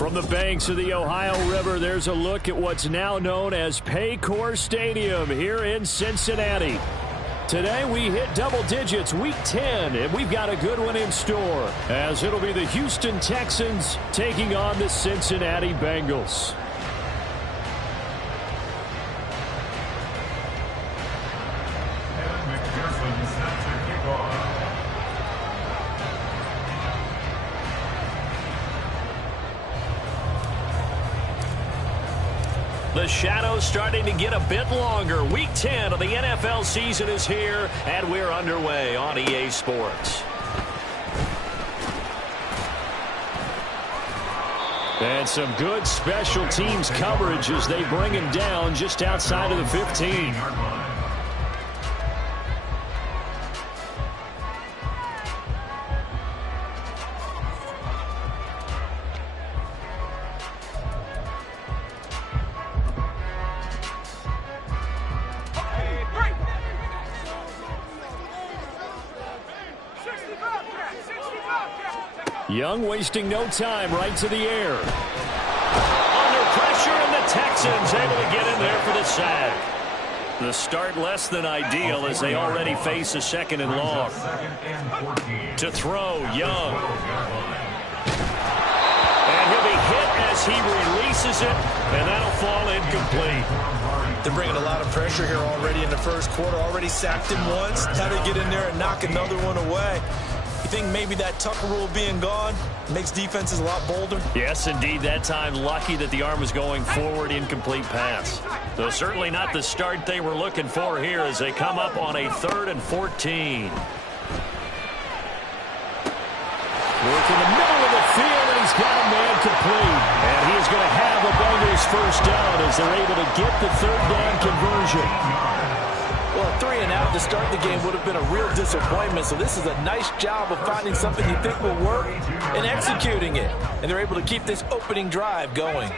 From the banks of the Ohio River, there's a look at what's now known as Paycor Stadium here in Cincinnati. Today we hit double digits, week 10, and we've got a good one in store, as it'll be the Houston Texans taking on the Cincinnati Bengals. The shadow's starting to get a bit longer. Week 10 of the NFL season is here, and we're underway on EA Sports. And some good special teams coverage as they bring him down just outside of the 15. Young wasting no time, right to the air. Under pressure, and the Texans able to get in there for the sack. The start less than ideal as they already face a second and long. To throw, Young. And he'll be hit as he releases it, and that'll fall incomplete. They're bringing a lot of pressure here already in the first quarter. Already sacked him once. How to get in there and knock another one away. You think maybe that Tucker rule being gone makes defenses a lot bolder? Yes, indeed. That time, lucky that the arm was going forward, incomplete pass. Though certainly not the start they were looking for here as they come up on a 3rd and 14. Work in the middle of the field, and he's got a man complete. And he is going to have the Bengals first down as they're able to get the 3rd down conversion. Well, a 3-and-out to start the game would have been a real disappointment, so this is a nice job of finding something you think will work and executing it. And they're able to keep this opening drive going.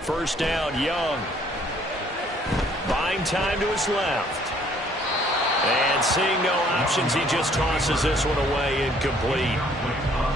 First down, Young. Buying time to his left. And seeing no options, he just tosses this one away, incomplete.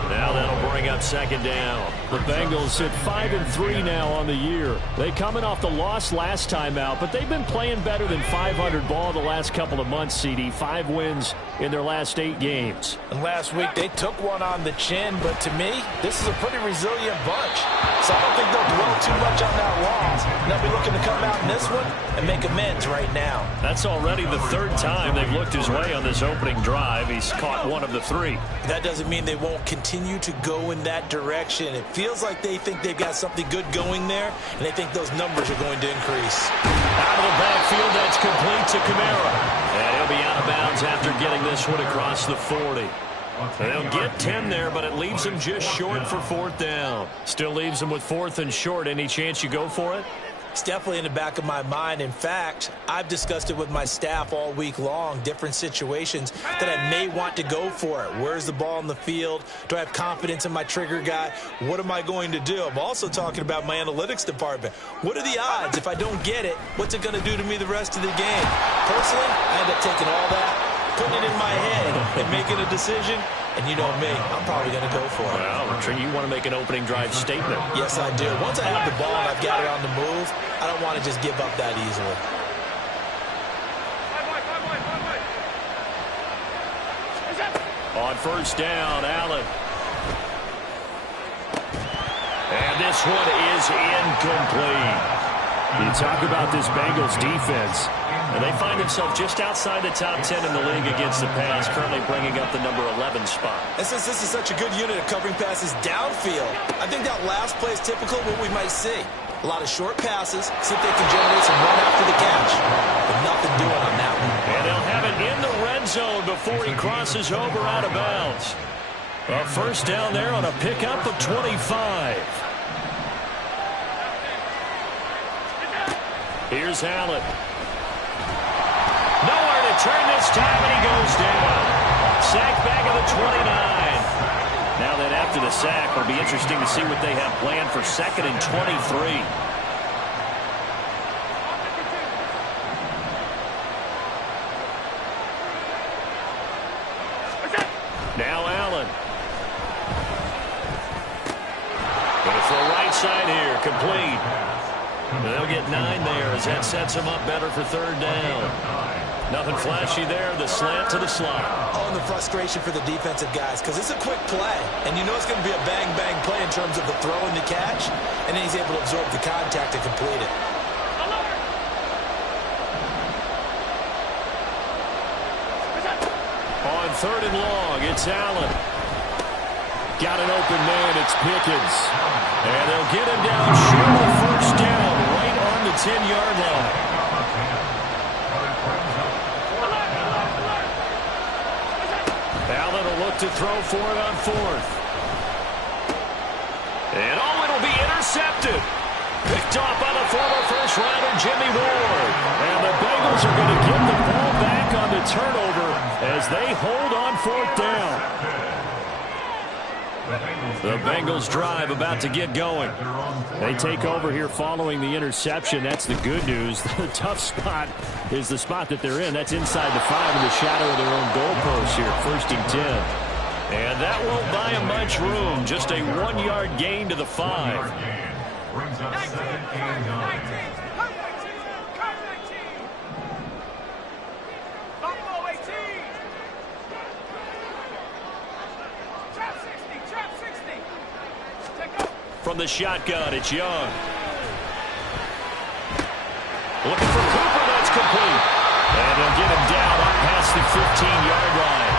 Now that'll bring up 2nd down. The Bengals sit 5-3 now on the year. They coming off the loss last time out, but they've been playing better than 500 ball the last couple of months, CD. 5 wins in their last 8 games. And last week they took one on the chin, but to me, this is a pretty resilient bunch. So I don't think they'll dwell too much on that loss. They'll be looking to come out in this one and make amends right now. That's already the 3rd time they've looked his way on this opening drive. He's caught one of the 3. That doesn't mean they won't continue to go in that direction. It feels like they think they've got something good going there, and they think those numbers are going to increase. Out of the backfield, that's complete to Kamara. And he'll be out of bounds after getting this one across the 40. They'll get 10 there, but it leaves them just short for 4th down. Still leaves them with 4th and short. Any chance you go for it? It's definitely in the back of my mind. In fact, I've discussed it with my staff all week long, different situations that I may want to go for it. Where's the ball in the field? Do I have confidence in my trigger guy? What am I going to do? I'm also talking about my analytics department. What are the odds? If I don't get it, what's it going to do to me the rest of the game? Personally, I end up taking all that, putting it in my head, and making a decision. And you know me, I'm probably going to go for it. Well, I'm sure you want to make an opening drive statement. Yes, I do. Once I have the ball and I've got it on the move, I don't want to just give up that easily. On 1st down, Allen. And this one is incomplete. You talk about this Bengals defense. And they find themselves just outside the top 10 in the league against the pass, currently bringing up the number 11 spot. And since this is such a good unit of covering passes downfield, I think that last play is typical of what we might see. A lot of short passes, see if they can generate some run after the catch. But nothing doing on that one. And they'll have it in the red zone before he crosses over out of bounds. A 1st down there on a pickup of 25. Here's Allen. Nowhere to turn this time, and he goes down. Sack back of the 29. Now then, after the sack, it'll be interesting to see what they have planned for 2nd and 23. for the right side here. Complete. They'll get 9 there as that sets them up better for third down. Nothing flashy there. The slant to the slot. Oh, and the frustration for the defensive guys, because it's a quick play, and you know it's going to be a bang-bang play in terms of the throw and the catch, and then he's able to absorb the contact to complete it. On third and long, it's Allen. Got an open man, it's Pickens. And they'll get him down short of first down, right on the 10-yard line. Allen will look to throw for it on fourth. And it'll be intercepted. Picked off by the former first-rounder Jimmy Ward. And the Bengals are going to get the ball back on the turnover as they hold on fourth down. The Bengals drive about to get going. They take over here following the interception. That's the good news. The tough spot is the spot that they're in. That's inside the 5 in the shadow of their own goalpost here. First and 10. And that won't buy them much room. Just a 1-yard gain to the 5. Brings up 2nd and 9. From the shotgun, it's Young. Looking for Cooper, that's complete. And they'll get him down up past the 15-yard line.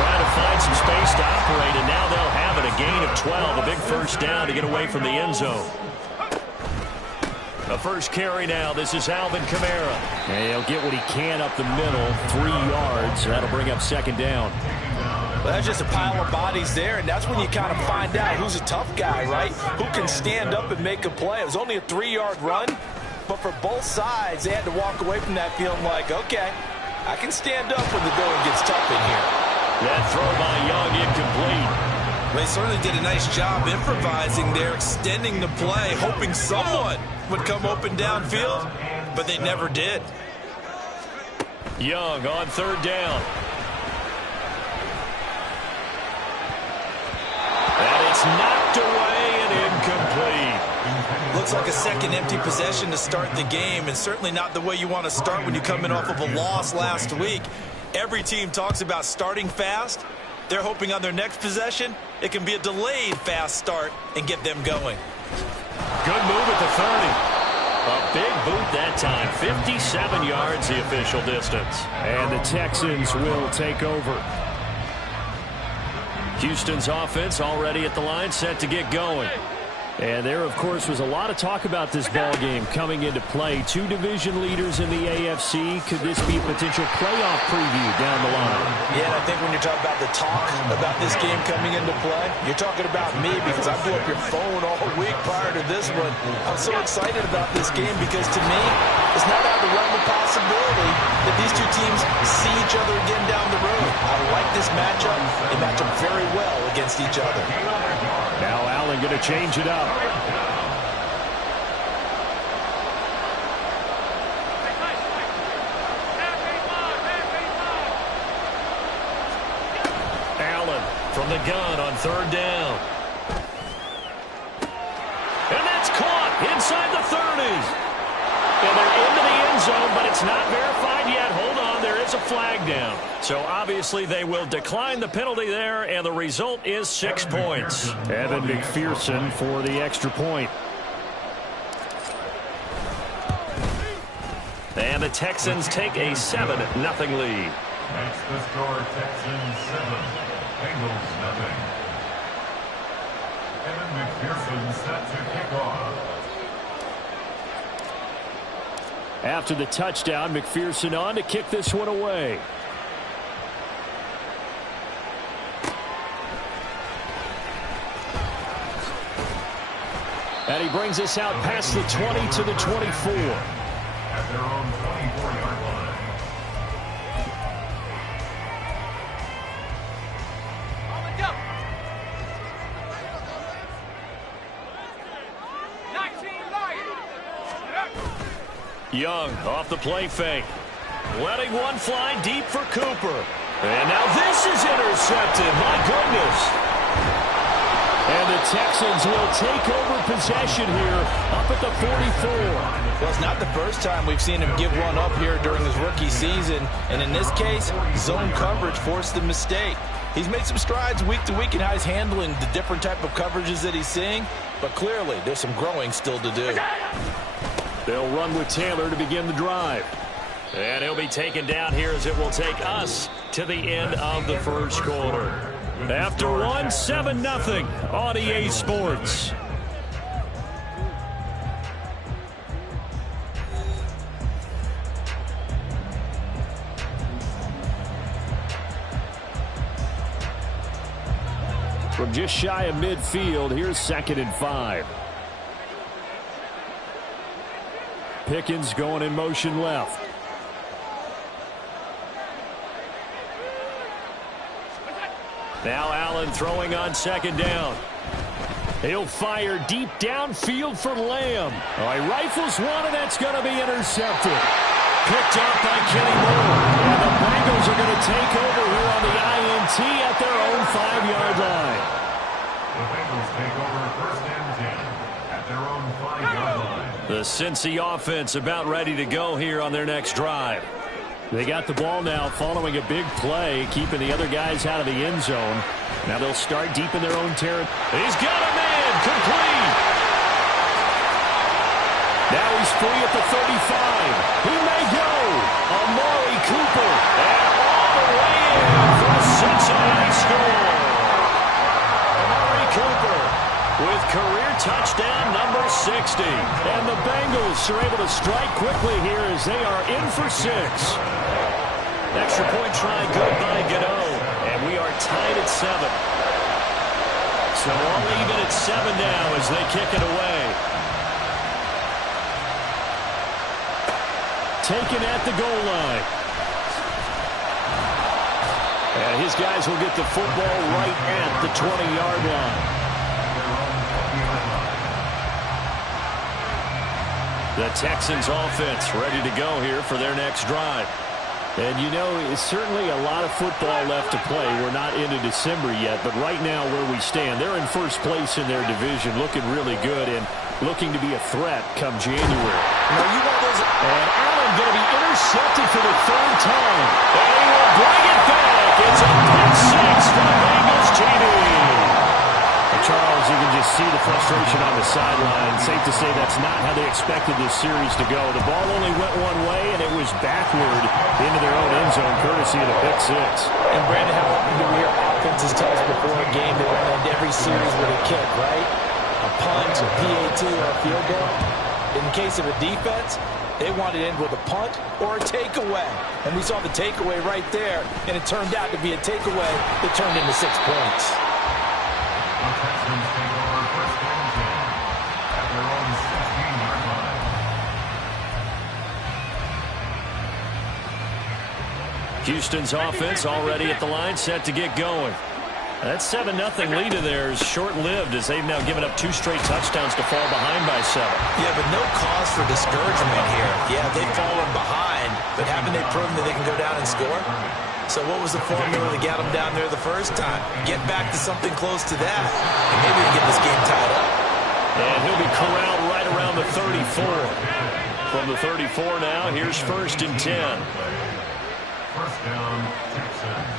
Trying to find some space to operate, and now they'll have it. A gain of 12, a big first down to get away from the end zone. The first carry now, this is Alvin Kamara. And he'll get what he can up the middle, 3 yards. That'll bring up second down. Well, that's just a pile of bodies there, and that's when you kind of find out who's a tough guy, right? Who can stand up and make a play. It was only a 3-yard run, but for both sides, they had to walk away from that feeling like, okay, I can stand up when the going gets tough in here. That throw by Young incomplete. They certainly did a nice job improvising there, extending the play, hoping someone would come open downfield, but they never did. Young on third down. And it's knocked away and incomplete. Looks like a second empty possession to start the game, and certainly not the way you want to start when you're coming off of a loss last week. Every team talks about starting fast. They're hoping on their next possession, it can be a delayed fast start and get them going. Good move at the 30. A big boot that time. 57 yards the official distance. And the Texans will take over. Houston's offense already at the line, set to get going. And there, of course, was a lot of talk about this ball game coming into play. 2 division leaders in the AFC. Could this be a potential playoff preview down the line? Yeah, and I think when you're talking about the talk about this game coming into play, you're talking about me because I blew up your phone all week prior to this one. I'm so excited about this game because to me, it's not out of the realm of possibility that these two teams see each other again down the road. I like this matchup. They match up very well against each other. Now Allen going to change it up. Allen from the gun on third down. And that's caught inside the 30s. And they're into the end zone, but it's not verified yet. Hold on, there is a flag down. So obviously they will decline the penalty there, and the result is 6 points. Evan McPherson for the extra point. And the Texans take a 7-0 lead. That's the score, Texans 7, Bengals 0. Evan McPherson set to kick off. After the touchdown, McPherson on to kick this one away. And he brings us out past the 20 to the 24. At their own 24-yard line. Young off the play fake. Letting one fly deep for Cooper. And now this is intercepted. My goodness. And the Texans will take over possession here up at the 44. Well, it's not the first time we've seen him give one up here during his rookie season. And in this case, zone coverage forced the mistake. He's made some strides week to week in how he's handling the different type of coverages that he's seeing. But clearly, there's some growing still to do. They'll run with Taylor to begin the drive. And he'll be taken down here as it will take us to the end of the first quarter. After one, 7-0 on EA Sports. From just shy of midfield, here's 2nd and 5. Pickens going in motion left. Now Allen throwing on 2nd down. He'll fire deep downfield for Lamb. He rifles one, and that's going to be intercepted. Picked up by Kenny Moore. And the Bengals are going to take over here on the INT at their own 5-yard line. The Bengals take over 1st and 10 at their own 5-yard line. The Cincy offense about ready to go here on their next drive. They got the ball now following a big play, keeping the other guys out of the end zone. Now they'll start deep in their own territory. He's got a man, complete. Now he's free at the 35. He may go. Amari Cooper. And all the way in for a Cincinnati score. Amari Cooper with career touchdown number 60. And the Bengals are able to strike quickly here as they are in for 6. Extra point try good by Gano. And we are tied at 7. So all even at 7 now as they kick it away. Taken at the goal line. And his guys will get the football right at the 20-yard line. The Texans offense ready to go here for their next drive. And you know, it's certainly a lot of football left to play. We're not into December yet, but right now where we stand, they're in first place in their division, looking really good and looking to be a threat come January. And Allen going to be intercepted for the 3rd time. And he will bring it back. It's a pick 6 for the Bengals TD. Charles, you can just see the frustration on the sideline. Safe to say that's not how they expected this series to go. The ball only went one way, and it was backward into their own end zone, courtesy of the pick 6. And Brandon, how often do we hear offenses tell us before a game they want to end every series with a kick, right? A punt, a PAT, or a field goal. In case of a defense, they wanted to end with a punt or a takeaway. And we saw the takeaway right there, and it turned out to be a takeaway that turned into 6 points. The Texans take over 1st and 10 at their own 16-yard line. Houston's offense already at the line, set to get going. That 7-0 lead of theirs short-lived as they've now given up 2 straight touchdowns to fall behind by 7. Yeah, but no cause for discouragement here. Yeah, they've fallen behind, but haven't they proven that they can go down and score? So what was the formula that got them down there the first time? Get back to something close to that, and maybe they get this game tied up. And he'll be corralled right around the 34. From the 34 now, here's 1st and 10. 1st down, Texans.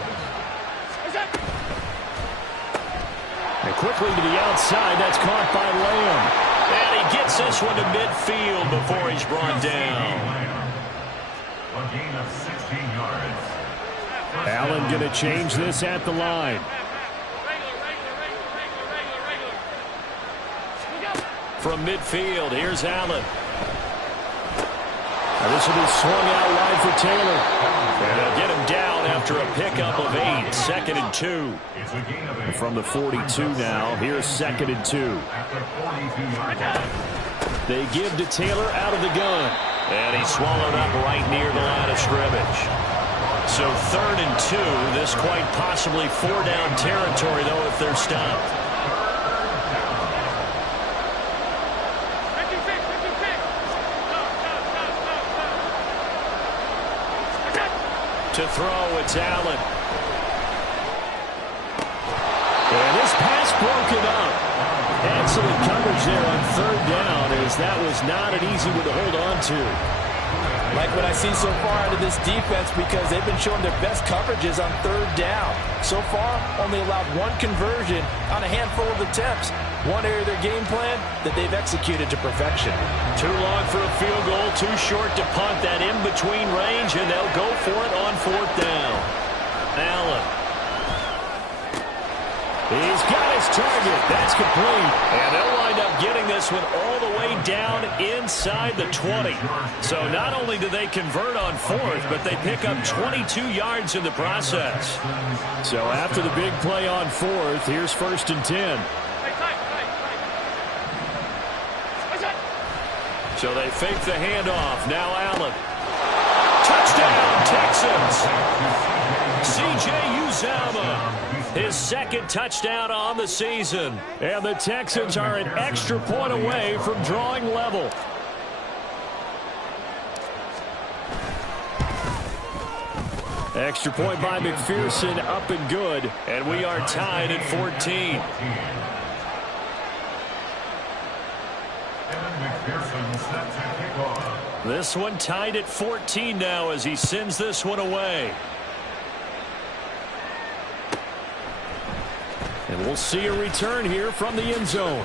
And quickly to the outside, that's caught by Lamb. And he gets this one to midfield before he's brought down. A gain of 16 yards. Allen going to change this at the line. From midfield, here's Allen. Now this will be swung out wide for Taylor. And they'll get him down after a pickup of 8. 2nd and 2. From the 42 now, here's 2nd and 2. They give to Taylor out of the gun. And he's swallowed up right near the line of scrimmage. So 3rd and 2, this quite possibly 4-down territory, though, if they're stopped. To throw, it's Allen. And this pass broken up. Excellent coverage there on third down, as that was not an easy one to hold on to. Like what I see so far out of this defense, because they've been showing their best coverages on third down. So far, only allowed one conversion on a handful of attempts. One area of their game plan that they've executed to perfection. Too long for a field goal, too short to punt. That in-between range, and they'll go for it on fourth down. Allen. He's got his target. That's complete. And they'll wind up getting this one all the way down inside the 20. So not only do they convert on fourth, but they pick up 22 yards in the process. So after the big play on fourth, here's 1st and 10. So they fake the handoff. Now Allen. Touchdown, Texans. C.J. Uzomah. His second touchdown on the season. And the Texans are an extra point away from drawing level. Extra point by McPherson, up and good. And we are tied at 14. This one tied at 14 now as he sends this one away. And we'll see a return here from the end zone.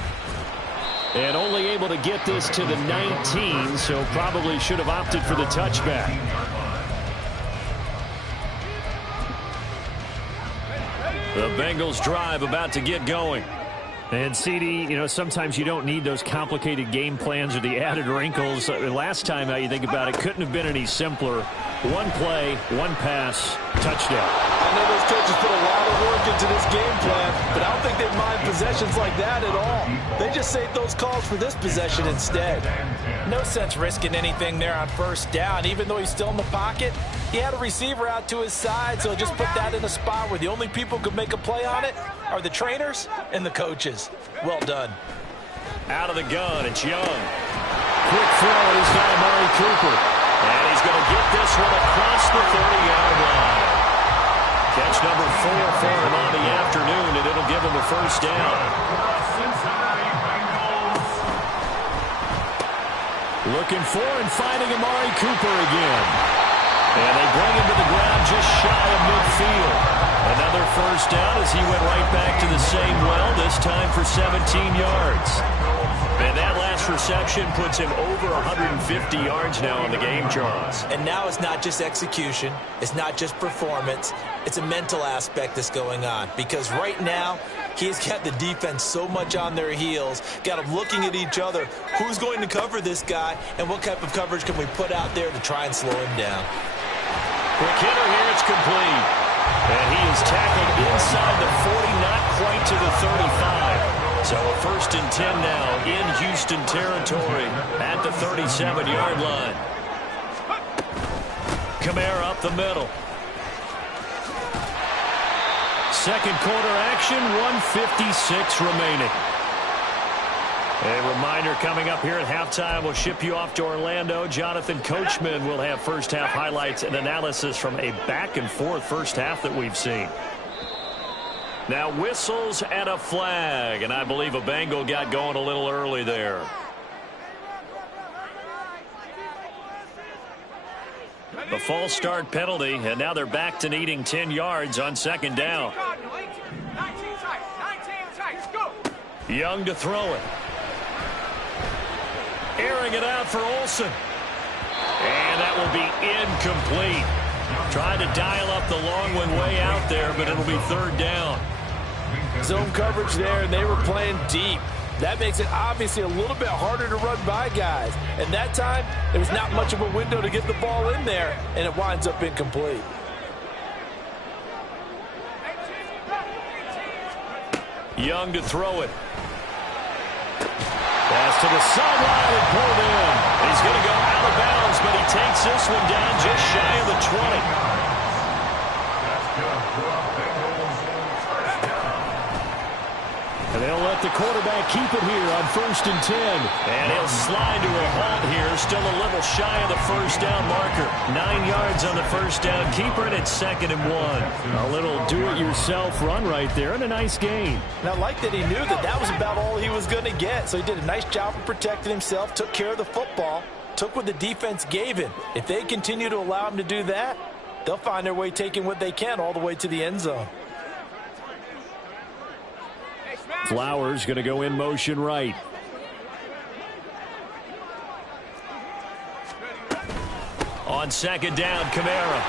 And only able to get this to the 19, so probably should have opted for the touchback. The Bengals drive about to get going. And, CD, you know, sometimes you don't need those complicated game plans or the added wrinkles. Last time out, you think about it, couldn't have been any simpler. One play, one pass, touchdown. I know those coaches put a lot of work into this game plan, but I don't think they mind possessions like that at all. They just save those calls for this possession instead. No sense risking anything there on first down. Even though he's still in the pocket, he had a receiver out to his side, so just put that in a spot where the only people who could make a play on it are the trainers and the coaches. Well done. Out of the gun, it's Young. Quick throw is now Amari Cooper. And he's going to get this one across the 30-yard line. Catch number 4 for him on the afternoon, and it'll give him a first down. Looking for and finding Amari Cooper again. And they bring him to the ground just shy of midfield. Another first down as he went right back to the same well, this time for 17 yards. And that last reception puts him over 150 yards now on the game, Charles. And now it's not just execution. It's not just performance. It's a mental aspect that's going on. Because right now, he's got the defense so much on their heels, got them looking at each other. Who's going to cover this guy, and what type of coverage can we put out there to try and slow him down? Quick hitter here, it's complete. And he is tackled inside the 40, not quite to the 35. So a 1st and 10 now in Houston territory at the 37-yard line. Kamara up the middle. Second quarter action, 1:56 remaining. A reminder coming up here at halftime, we'll ship you off to Orlando. Jonathan Coachman will have first half highlights and analysis from a back-and-forth first half that we've seen. Now whistles and a flag, and I believe a Bengal got going a little early there. The false start penalty, and now they're back to needing 10 yards on second down. Young to throw it. Airing it out for Olsen. And that will be incomplete. Trying to dial up the long one way out there, but it'll be third down. Zone coverage there, and they were playing deep. That makes it obviously a little bit harder to run by guys. And that time, there was not much of a window to get the ball in there, and it winds up incomplete. Young to throw it. Pass to the sideline and pulled in. He's going to go out of bounds, but he takes this one down just shy of the 20. And They'll let the quarterback keep it here on 1st and 10. And he'll slide to a halt here. Still a little shy of the first down marker. 9 yards on the first down. Keeper, and it's 2nd and 1. A little do-it-yourself run right there and a nice gain. And I like that he knew that that was about all he was going to get. So he did a nice job of protecting himself, took care of the football, took what the defense gave him. If they continue to allow him to do that, they'll find their way taking what they can all the way to the end zone. Flowers going to go in motion right. On 2nd down, Kamara.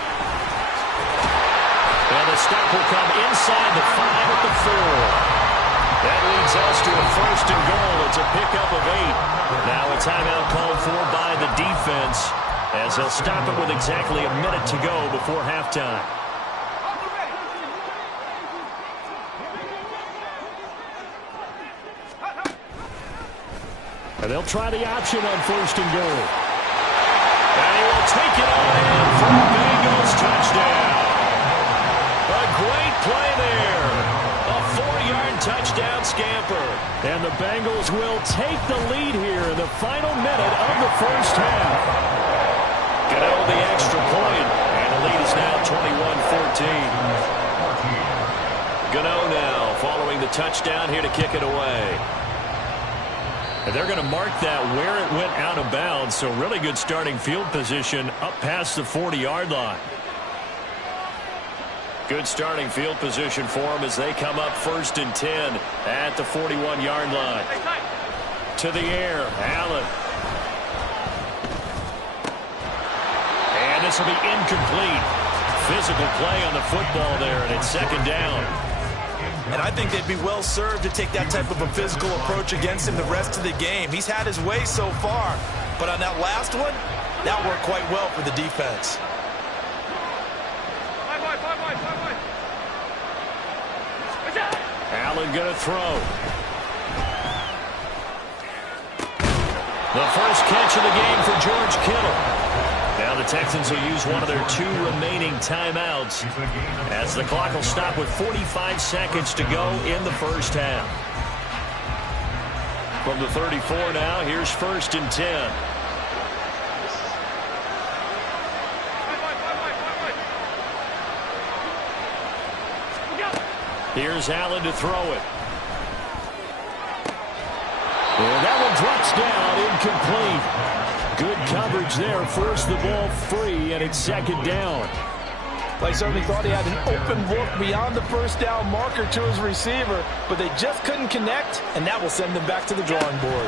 And the stop will come inside the 5 at the 4. That leads us to a 1st and goal. It's a pickup of 8. Now a timeout called for by the defense as they'll stop it with exactly a minute to go before halftime. And they'll try the option on 1st and goal. And he will take it on in for a Bengals touchdown. A great play there. A 4-yard touchdown scamper. And the Bengals will take the lead here in the final minute of the first half. Gano the extra point, and the lead is now 21-14. Gano now following the touchdown here to kick it away. And they're going to mark that where it went out of bounds, so really good starting field position up past the 40-yard line. Good starting field position for them as they come up 1st and 10 at the 41-yard line. To the air, Allen. And this will be incomplete. Physical play on the football there, and it's 2nd down. And I think they'd be well served to take that type of a physical approach against him the rest of the game. He's had his way so far, but on that last one, that worked quite well for the defense. Allen going to throw. The first catch of the game for George Kittle. Now the Texans will use one of their 2 remaining timeouts as the clock will stop with 45 seconds to go in the first half. From the 34 now, here's 1st and 10. Here's Allen to throw it. And that one drops down, incomplete. Good coverage there, forced the ball free, and it's 2nd down. They certainly thought he had an open look beyond the first down marker to his receiver, but they just couldn't connect, and that will send them back to the drawing board.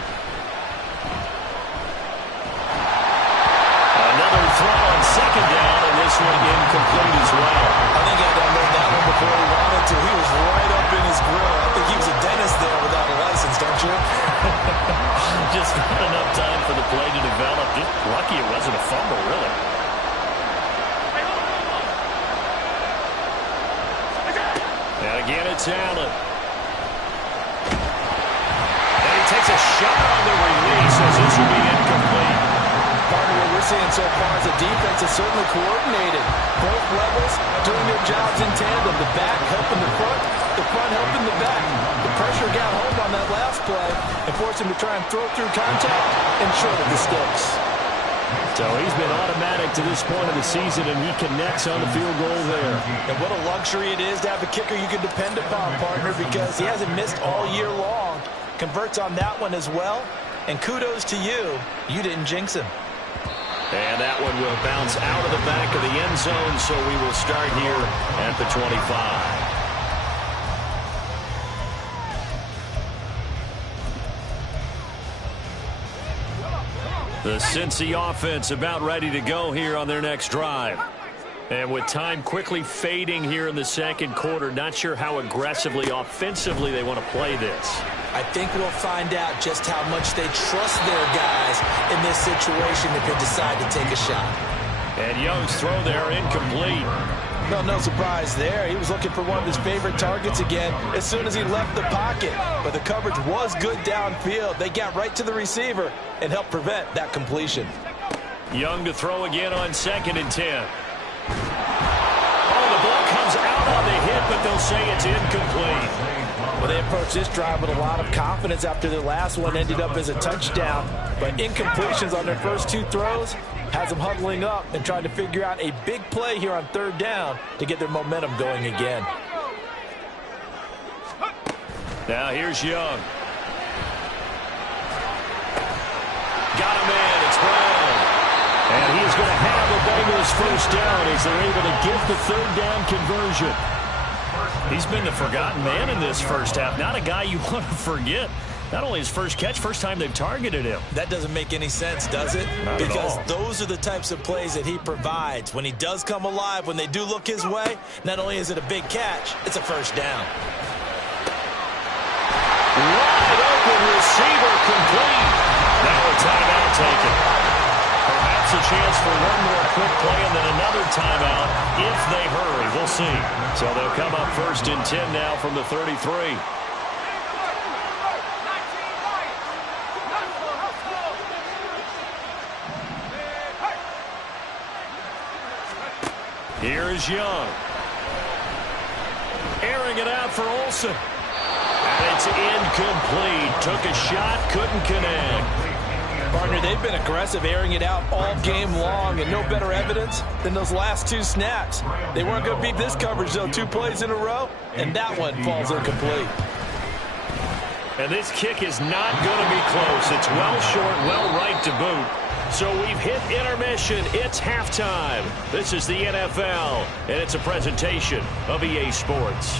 Another throw on 2nd down, and this one incomplete as well. I think he had to unload that one before he wanted to. He was right up in his grill. I think he was a dentist there without a license, don't you? Just not enough time for the play to develop. Just lucky it wasn't a fumble, really. And again, it's Allen. And he takes a shot on the release as this will be incomplete. Part of what we're seeing so far is the defense is certainly coordinated. Both levels doing their jobs in tandem. The back helping the front helping the back. The pressure got home on that last play and forced him to try and throw through contact and short of the sticks. So he's been automatic to this point of the season, and he connects on the field goal there. And what a luxury it is to have a kicker you can depend upon, partner, because he hasn't missed all year long. Converts on that one as well. And kudos to you. You didn't jinx him. And that one will bounce out of the back of the end zone, so we will start here at the 25. The Cincy offense about ready to go here on their next drive. And with time quickly fading here in the 2nd quarter, not sure how aggressively, offensively they want to play this. I think we'll find out just how much they trust their guys in this situation if they decide to take a shot. And Young's throw there incomplete. No surprise there. He was looking for one of his favorite targets again as soon as he left the pocket. But the coverage was good downfield. They got right to the receiver and helped prevent that completion. Young to throw again on 2nd and 10. Oh, the ball comes out on the hit, but they'll say it's incomplete. Well, Well, they approached this drive with a lot of confidence after their last one ended up as a touchdown. But incompletions on their first 2 throws has them huddling up and trying to figure out a big play here on 3rd down to get their momentum going again. Now here's Young. Got a man. It's Brown. And he's going to have the Bengals first down as they're able to get the 3rd down conversion. He's been the forgotten man in this first half. Not a guy you want to forget. Not only his first catch, first time they've targeted him. That doesn't make any sense, does it? Not because at all. Those are the types of plays that he provides. When he does come alive, when they do look his way, not only is it a big catch, it's a first down. Wide open receiver complete. Now a timeout taken. Perhaps a chance for one more quick play and then another timeout if they hurry. We'll see. So they'll come up 1st and 10 now from the 33. Here's Young. Airing it out for Olsen. And it's incomplete. Took a shot, couldn't connect. Partner, they've been aggressive, airing it out all game long, and no better evidence than those last 2 snaps. They weren't going to beat this coverage, though, 2 plays in a row, and that one falls incomplete. And this kick is not going to be close. It's well short, well right to boot. So we've hit intermission. It's halftime. This is the NFL, and it's a presentation of EA Sports.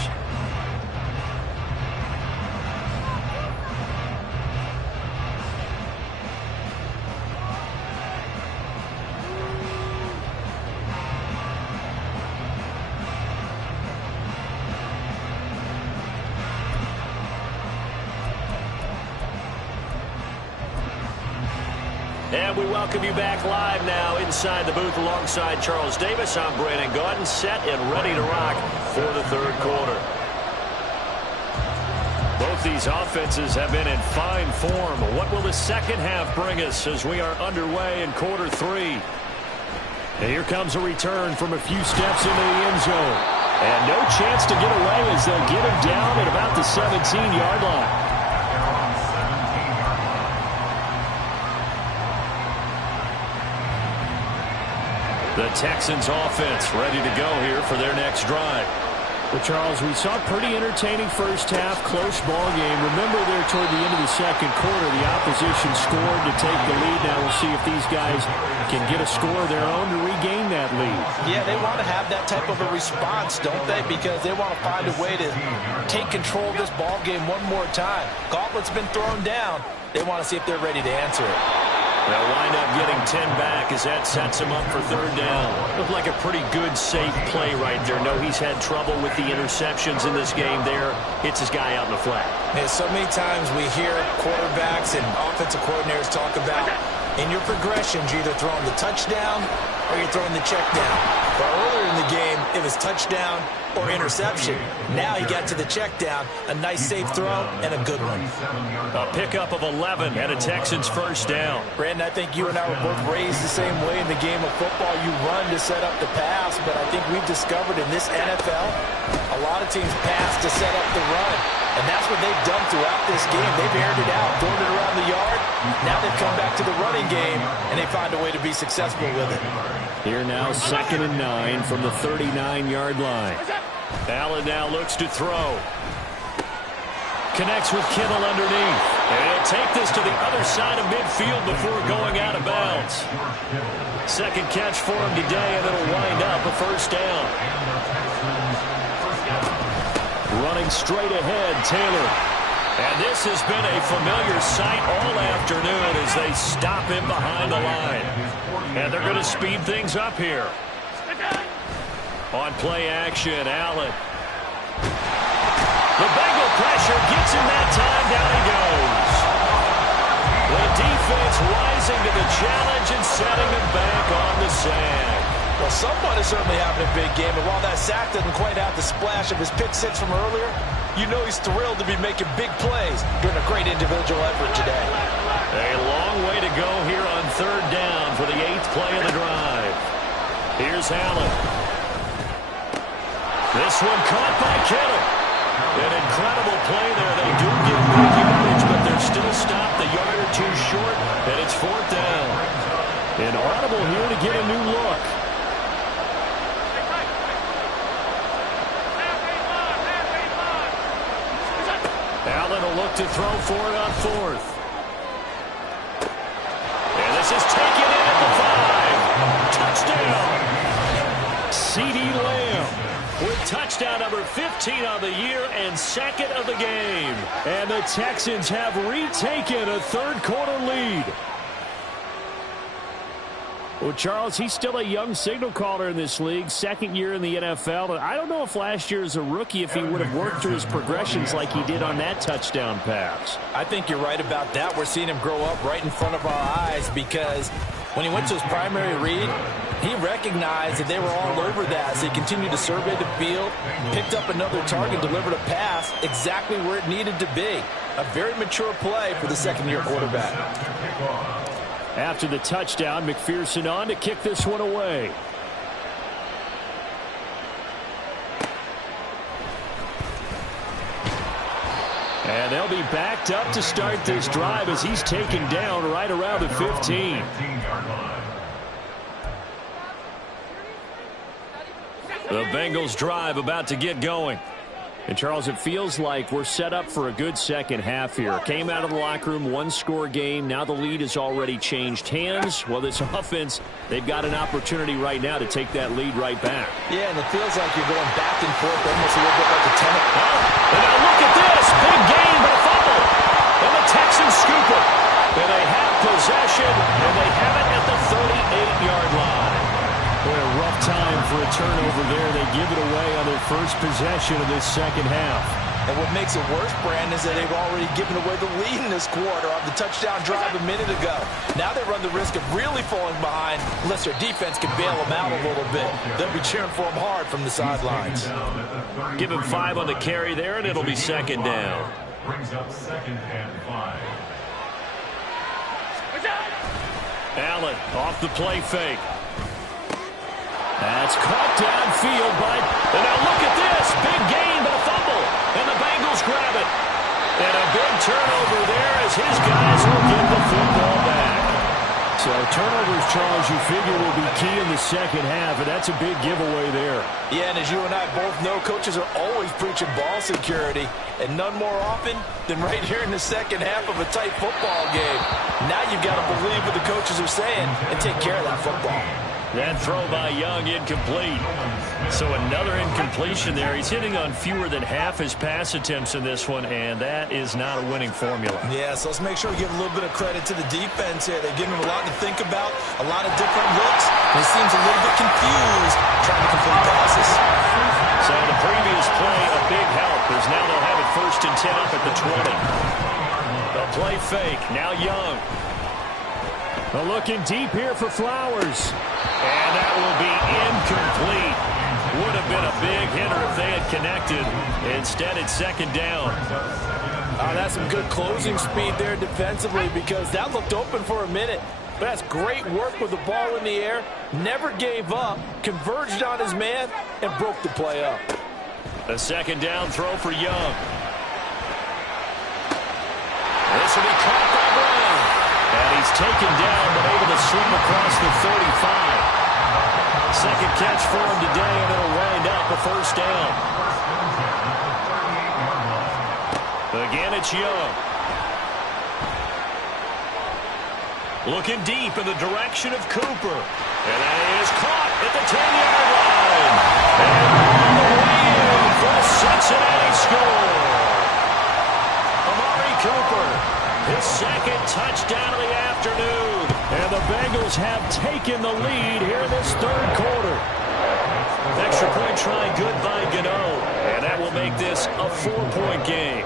And we welcome you back live now inside the booth alongside Charles Davis. I'm Brandon Gaudin, set and ready to rock for the 3rd quarter. Both these offenses have been in fine form. What will the second half bring us as we are underway in quarter 3? And here comes a return from a few steps into the end zone. And no chance to get away as they'll get him down at about the 17-yard line. The Texans offense ready to go here for their next drive. Well, Charles, we saw a pretty entertaining first half, close ball game. Remember there toward the end of the 2nd quarter, the opposition scored to take the lead. Now we'll see if these guys can get a score of their own to regain that lead. Yeah, they want to have that type of a response, don't they? Because they want to find a way to take control of this ball game one more time. Gauntlet's been thrown down. They want to see if they're ready to answer it. They'll wind up getting 10 back as that sets him up for 3rd down. Looked like a pretty good, safe play right there. No, he's had trouble with the interceptions in this game there. Hits his guy out in the flat. And so many times we hear quarterbacks and offensive coordinators talk about in your progressions, you're either throwing the touchdown or you're throwing the check down. But earlier in the game, it was touchdown or interception. Now he got to the check down. A nice safe throw and a good one. A pickup of 11 and a Texans first down. Brandon, I think you and I were both raised the same way in the game of football. You run to set up the pass, but I think we've discovered in this NFL, a lot of teams pass to set up the run. And that's what they've done throughout this game. They've aired it out, thrown it around the yard. Now they've come back to the running game, and they find a way to be successful with it. Here now 2nd and 9 from the 39-yard line. Allen now looks to throw. Connects with Kittle underneath. And he'll take this to the other side of midfield before going out of bounds. 2nd catch for him today, and it'll wind up a first down. Running straight ahead, Taylor. And this has been a familiar sight all afternoon as they stop him behind the line. And they're going to speed things up here. On play action, Allen. The Bengal pressure gets him that time. Down he goes. The defense rising to the challenge and setting him back on the sack. Well, someone is certainly having a big game, and while that sack doesn't quite have the splash of his pick six from earlier, you know he's thrilled to be making big plays during a great individual effort today. A long way to go here on 3rd down for the 8th play of the drive. Here's Allen. This one caught by Kittle. An incredible play there. They do get big yardage, but they're still stopped a yard or two short, and it's 4th down. An audible here to get a new look. Allen will look to throw for it on 4th. And this is taken in at the 5. Touchdown. CeeDee Lamb with touchdown number 15 on the year and 2nd of the game. And the Texans have retaken a third-quarter lead. Well, Charles, he's still a young signal caller in this league, 2nd year in the NFL. And I don't know if last year as a rookie, if he would have worked through his progressions like he did on that touchdown pass. I think you're right about that. We're seeing him grow up right in front of our eyes because when he went to his primary read, he recognized that they were all over that. So he continued to survey the field, picked up another target, delivered a pass exactly where it needed to be. A very mature play for the 2nd-year quarterback. After the touchdown, McPherson on to kick this one away. And they'll be backed up to start this drive as he's taken down right around the 15. The Bengals drive about to get going. And, Charles, it feels like we're set up for a good second half here. Came out of the locker room, one-score game. Now the lead has already changed hands. Well, this offense, they've got an opportunity right now to take that lead right back. Yeah, and it feels like you're going back and forth almost a little bit like a tennis. Oh, and now look at this. Big gain, but a fumble. And the Texans scoop it. And they have possession, and they have it at the 38-yard line. Boy, a rough time for a turnover there. They give it away on their first possession of this second half. And what makes it worse, Brandon, is that they've already given away the lead in this quarter on the touchdown drive a minute ago. Now they run the risk of really falling behind unless their defense can bail them out a little bit. They'll be cheering for them hard from the sidelines. Give him 5 on the carry there, and it'll be 2nd down. Brings up 2nd and 5. Allen off the play fake. That's caught downfield by... And now look at this. Big gain, but a fumble. And the Bengals grab it. And a big turnover there as his guys will get the football back. So turnovers, Charles, you figure will be key in the second half, and that's a big giveaway there. Yeah, and as you and I both know, coaches are always preaching ball security, and none more often than right here in the second half of a tight football game. Now you've got to believe what the coaches are saying and take care of that football. That throw by Young incomplete. So another incompletion there. He's hitting on fewer than half his pass attempts in this one, and that is not a winning formula. Yeah, so let's make sure we give a little bit of credit to the defense here. They've given him a lot to think about, a lot of different looks. He seems a little bit confused trying to complete passes. So the previous play, a big help, as now they'll have it 1st and 10 up at the 20. A play fake, now Young. Looking deep here for Flowers. And that will be incomplete. Would have been a big hitter if they had connected. Instead, it's 2nd down. That's some good closing speed there defensively because that looked open for a minute. But that's great work with the ball in the air. Never gave up, converged on his man, and broke the play up. A 2nd down throw for Young. This will be caught by Brown. And he's taken down, but able to slip across the 35. Second catch for him today, and it'll wind up a 1st down. Again, it's Young. Looking deep in the direction of Cooper. And that is caught at the 10-yard line. And all the way in for a Cincinnati score. Amari Cooper, his 2nd touchdown of the afternoon. And the Bengals have taken the lead here in this 3rd quarter. Extra point try good by Gano. And that will make this a 4-point game.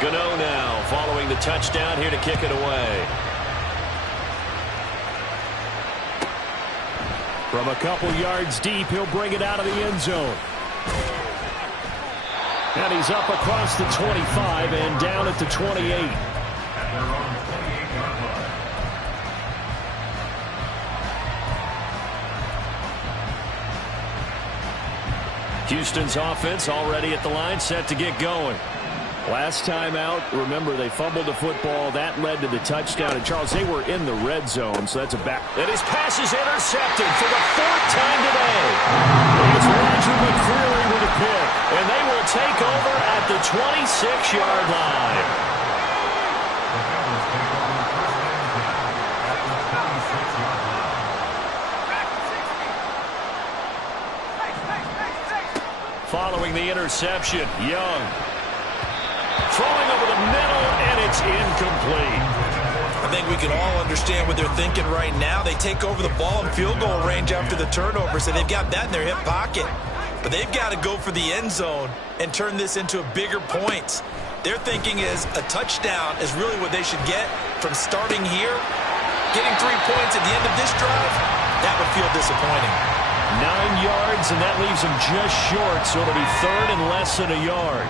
Gano now following the touchdown here to kick it away. From a couple yards deep, he'll bring it out of the end zone. And he's up across the 25 and down at the 28. Houston's offense already at the line, set to get going. Last time out, remember, they fumbled the football. That led to the touchdown. And, Charles, they were in the red zone, so that's a back. And his pass is intercepted for the 4th time today. It's Roger McCreary with a pick, and they will take over at the 26-yard line. The Bengals take over first and 10 at the 26-yard line. Following the interception, Young throwing over the middle, and it's incomplete. I think we can all understand what they're thinking right now. They take over the ball in field goal range after the turnover, so they've got that in their hip pocket. But they've got to go for the end zone and turn this into a bigger points. Their thinking is a touchdown is really what they should get from starting here. Getting 3 points at the end of this drive, that would feel disappointing. 9 yards, and that leaves them just short, so it'll be 3rd and less than a yard.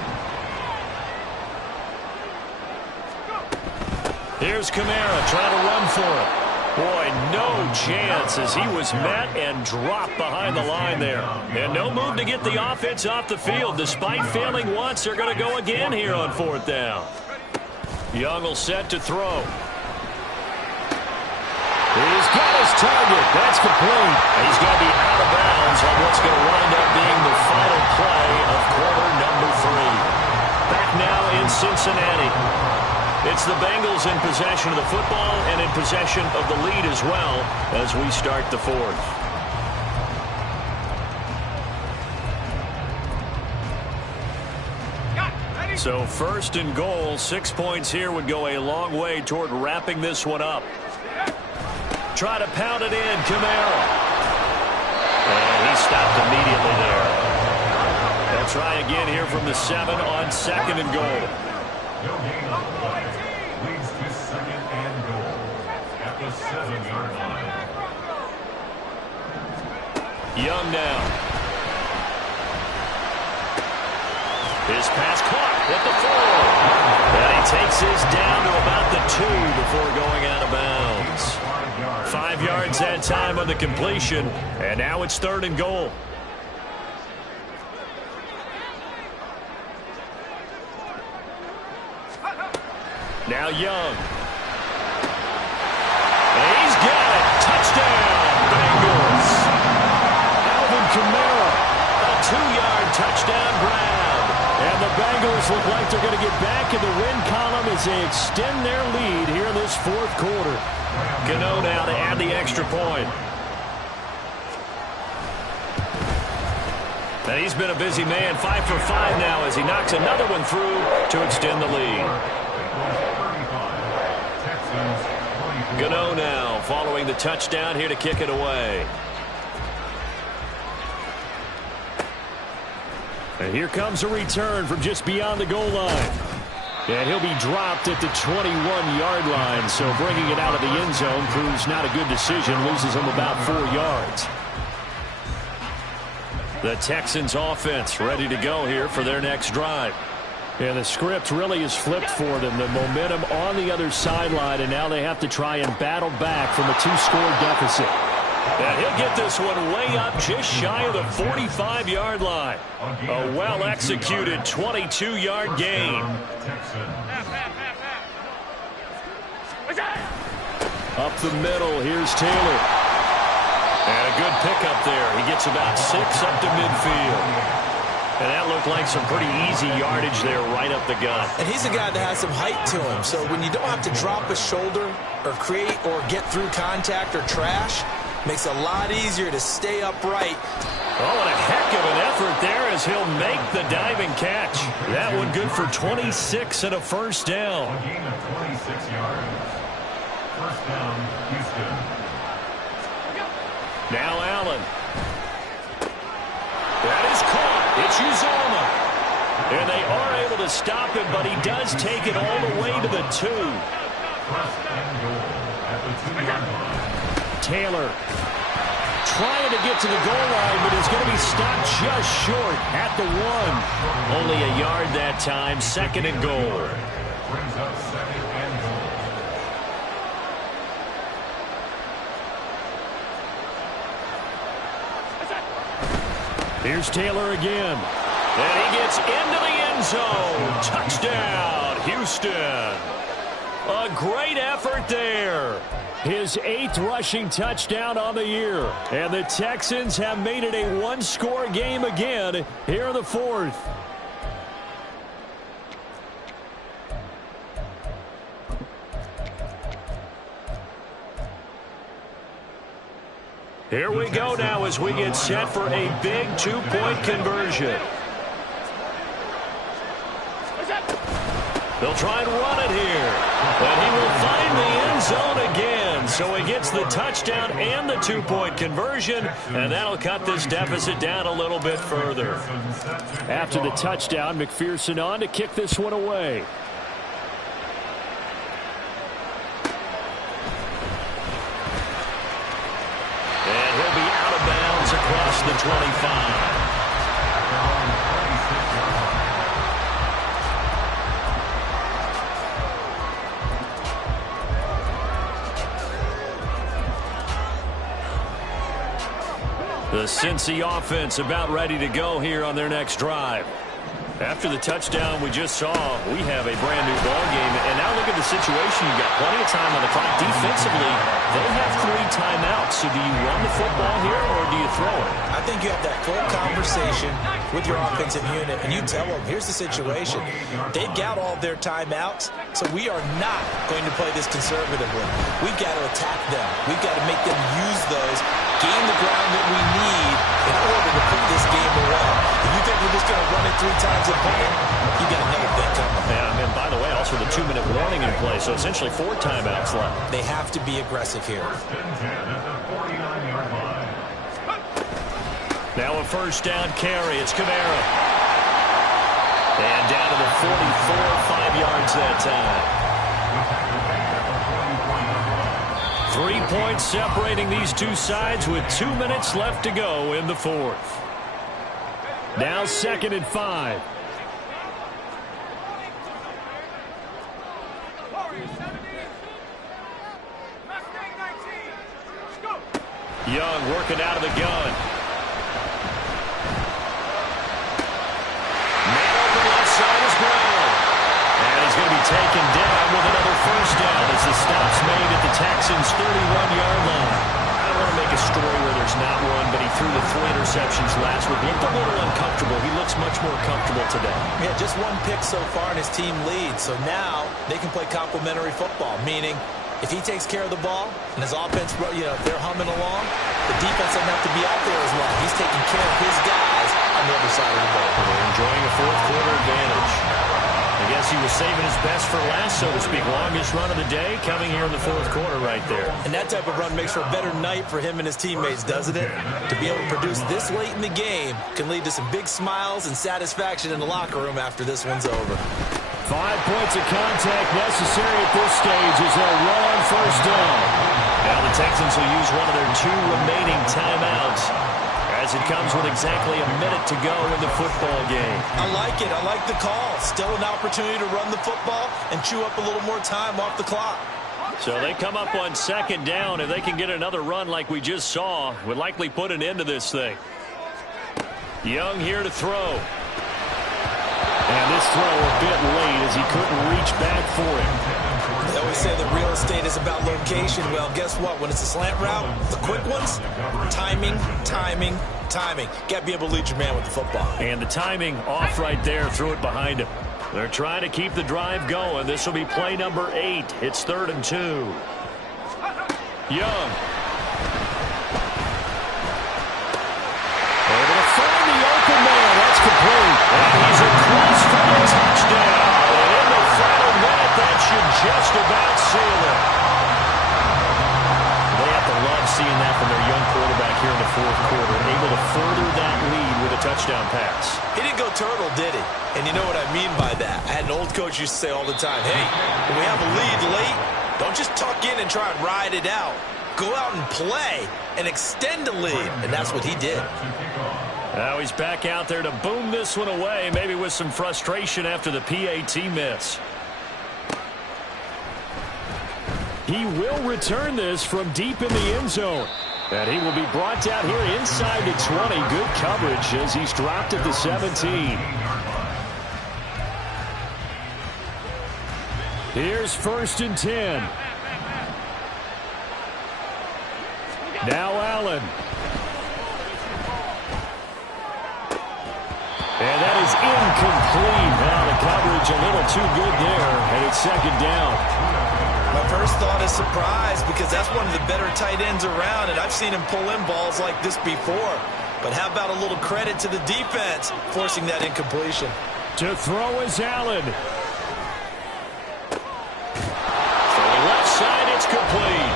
Here's Kamara trying to run for it. Boy, no chance as he was met and dropped behind the line there. And no move to get the offense off the field. Despite failing once, they're going to go again here on 4th down. Young will set to throw. He's got his target. That's complete. He's going to be out of bounds on what's going to wind up being the final play of quarter number 3. Back now in Cincinnati. It's the Bengals in possession of the football and in possession of the lead as well as we start the 4th. So 1st and goal, 6 points here would go a long way toward wrapping this one up. Try to pound it in, Kamara. And he stopped immediately there. They'll try again here from the 7 on 2nd and goal. No gain on the play. Leads to 2nd and goal at the 7-yard line. Young now. His pass caught at the 4. And he takes his down to about the 2 before going out of bounds. 5 yards that time on the completion. And now it's 3rd and goal. Now Young. And he's got it. Touchdown, Bengals. Alvin Kamara, a 2-yard touchdown grab. And the Bengals look like they're going to get back in the win column as they extend their lead here in this 4th quarter. Gano now to add the extra point. And he's been a busy man, 5 for 5 now as he knocks another one through to extend the lead. Gano now following the touchdown here to kick it away. And here comes a return from just beyond the goal line. And he'll be dropped at the 21-yard line, so bringing it out of the end zone proves not a good decision, loses him about 4 yards. The Texans offense ready to go here for their next drive. Yeah, the script really is flipped for them. The momentum on the other sideline, and now they have to try and battle back from a 2-score deficit. And he'll get this one way up just shy of the 45-yard line. A well-executed 22-yard gain. Up the middle, here's Taylor. And a good pickup there. He gets about 6 up to midfield. And that looked like some pretty easy yardage there right up the gut. And he's a guy that has some height to him. So when you don't have to drop a shoulder or create or get through contact or trash, makes it a lot easier to stay upright. Oh, and a heck of an effort there as he'll make the diving catch. That one good for 26 and a 1st down. A gain of 26 yards. 1st down, Houston. Now Allen. That is caught. It's Uzomah. And they are able to stop him, but he does take it all the way to the 2. 1st and goal at the 2-yard line. Taylor trying to get to the goal line, but he's going to be stopped just short at the 1. Only a yard that time, 2nd and goal. Brings up 2nd and goal. Here's Taylor again. And he gets into the end zone. Touchdown, Houston. A great effort there. His 8th rushing touchdown on the year. And the Texans have made it a one-score game again here in the 4th. Here we go now as we get set for a big 2-point conversion. They'll try and run it here. And he will find the end zone again. So he gets the touchdown and the 2-point conversion. And that'll cut this deficit down a little bit further. After the touchdown, McPherson on to kick this one away. And he'll be out of bounds across the 25. The Cincy offense about ready to go here on their next drive. After the touchdown we just saw, we have a brand new ball game. And now look at the situation. You've got plenty of time on the clock. Defensively, they have 3 timeouts. So do you run the football here or do you throw it? I think you have that full conversation with your offensive unit, and you tell them, here's the situation. They've got all their timeouts, so we are not going to play this conservatively. We've got to attack them. We've got to make them use those, gain the ground that we need in order to put this game away. If you think we're just going to run it 3 times and punt it, you got another thing coming. Yeah, and by the way, also the 2-minute warning in play, so essentially 4 timeouts left. They have to be aggressive here. Now a first down carry. It's Kamara. And down to the 44, 5 yards that time. 3 points separating these two sides with 2 minutes left to go in the 4th. Now 2nd and 5. Young working out of the gun. Man over left side is Brown. And he's going to be taken down with another first down as the stop's made at the Texans' 31-yard line. I don't want to make a story where there's not one, but he threw the 3 interceptions last week. Looked a little uncomfortable. He looks much more comfortable today. Yeah, just 1 pick so far and his team leads. So now they can play complementary football, meaning if he takes care of the ball and his offense, they're humming along, the defense doesn't have to be out there as long. He's taking care of his guys on the other side of the ball. They're enjoying a 4th quarter advantage. I guess he was saving his best for last, so to speak. Longest run of the day coming here in the 4th quarter right there. And that type of run makes for a better night for him and his teammates, doesn't it? To be able to produce this late in the game can lead to some big smiles and satisfaction in the locker room after this one's over. 5 points of contact necessary at this stage as they'll run on first down. Now the Texans will use one of their 2 remaining timeouts as it comes with exactly a minute to go in the football game. I like it. I like the call. Still an opportunity to run the football and chew up a little more time off the clock. So they come up on 2nd down. If they can get another run like we just saw, would likely put an end to this thing. Young here to throw. And this throw a bit late as he couldn't reach back for it. They always say that real estate is about location. Well, guess what? When it's a slant route, the quick ones, timing, timing, timing. Got to be able to lead your man with the football. And the timing off right there. Threw it behind him. They're trying to keep the drive going. This will be play number 8. It's 3rd and 2. Young. Able to find the open man. That's complete. And he's across for the touchdown. And in the final minute, that should just about seal it. They have to love seeing that from their young quarterback here in the 4th quarter. Able to further that lead with a touchdown pass. He didn't go turtle, did he? And you know what I mean by that. I had an old coach used to say all the time, hey, when we have a lead late, don't just tuck in and try and ride it out. Go out and play and extend the lead. And that's what he did. Now he's back out there to boom this one away, maybe with some frustration after the PAT miss. He will return this from deep in the end zone. And he will be brought down here inside the 20. Good coverage as he's dropped at the 17. Here's 1st and 10. Now Allen. And that is incomplete. Now the coverage a little too good there, and it's 2nd down. My first thought is surprise because that's one of the better tight ends around, and I've seen him pull in balls like this before. But how about a little credit to the defense forcing that incompletion? To throw is Allen. So left side, it's complete.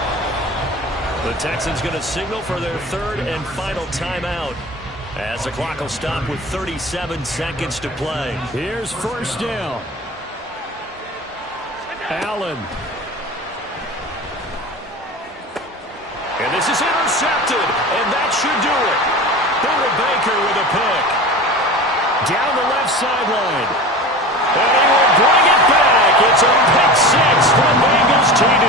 The Texans going to signal for their 3rd and final timeout as the clock will stop with 37 seconds to play. Here's 1st down. Allen. And this is intercepted, and that should do it. Buda Baker with a pick. Down the left sideline. And he will bring it back. It's a pick 6 for Bengals TD.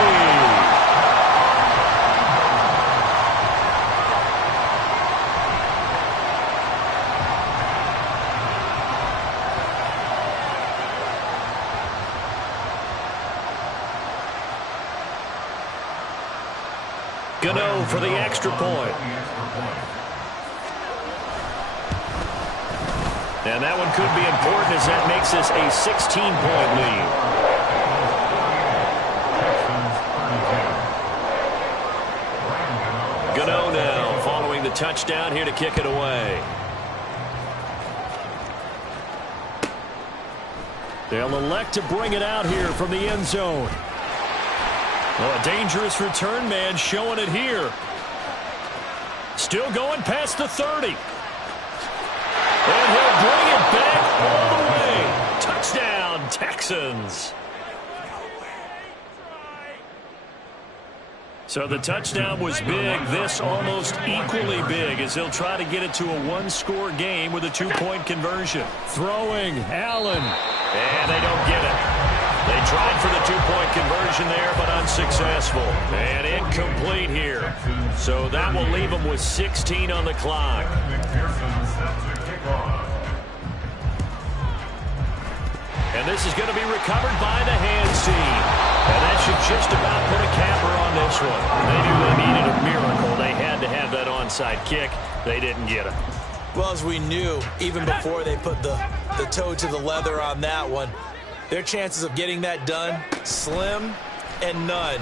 Gano for the extra point. And that one could be important as that makes this a 16-point lead. Gano now following the touchdown here to kick it away. They'll elect to bring it out here from the end zone. Well, a dangerous return man showing it here. Still going past the 30. And he'll bring it back all the way. Touchdown, Texans. So the touchdown was big. This almost equally big as they'll try to get it to a 1-score game with a 2-point conversion. Throwing, Allen. And they don't get it. They tried for the 2-point conversion there, but unsuccessful. And incomplete here. So that will leave them with 16 on the clock. And this is going to be recovered by the hands team. And that should just about put a capper on this one. They knew they needed a miracle. They had to have that onside kick. They didn't get it. Well, as we knew, even before they put the toe to the leather on that one, their chances of getting that done, slim and none.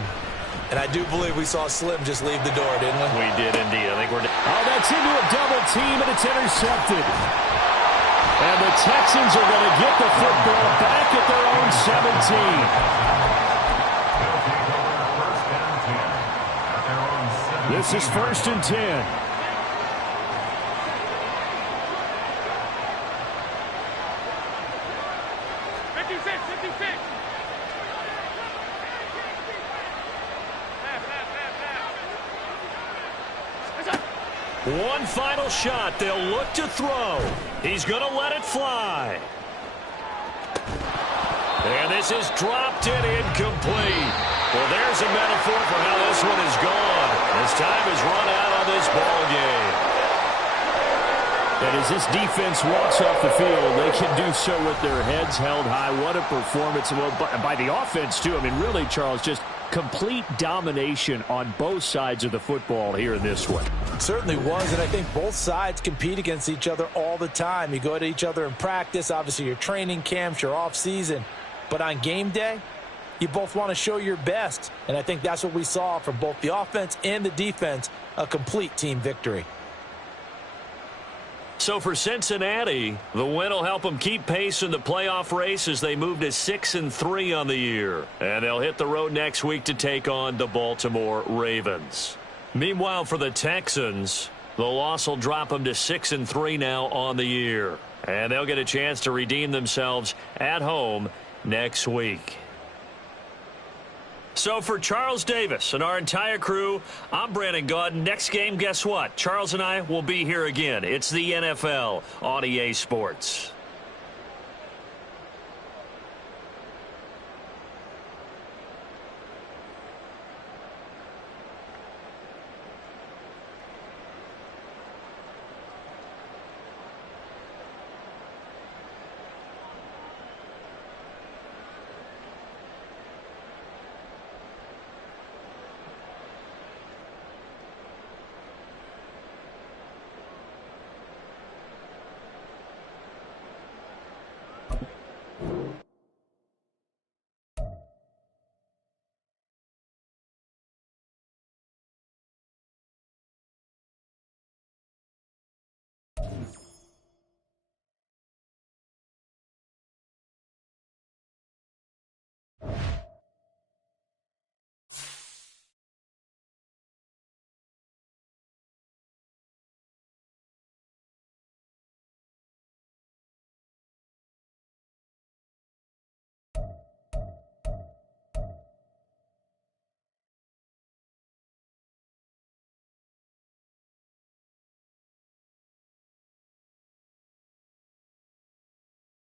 And I do believe we saw Slim just leave the door, didn't we? We did indeed. I think we're... Oh, that's into a double team, and it's intercepted. And the Texans are going to get the football back at their own 17. This is 1st and 10. One final shot. They'll look to throw. He's going to let it fly. And this is dropped and incomplete. Well, there's a metaphor for how this one is gone. As time has run out on this ball game. And as this defense walks off the field, they can do so with their heads held high. What a performance. Well, by the offense, too. I mean, really, Charles, just complete domination on both sides of the football here in this one. It certainly was, and I think both sides compete against each other all the time. You go at each other in practice, obviously your training camps, your off-season. But on game day, you both want to show your best. And I think that's what we saw from both the offense and the defense, a complete team victory. So for Cincinnati, the win will help them keep pace in the playoff race as they move to 6-3 on the year. And they'll hit the road next week to take on the Baltimore Ravens. Meanwhile, for the Texans, the loss will drop them to 6-3 now on the year. And they'll get a chance to redeem themselves at home next week. So for Charles Davis and our entire crew, I'm Brandon Gaudin. Next game, guess what? Charles and I will be here again. It's the NFL on EA Sports.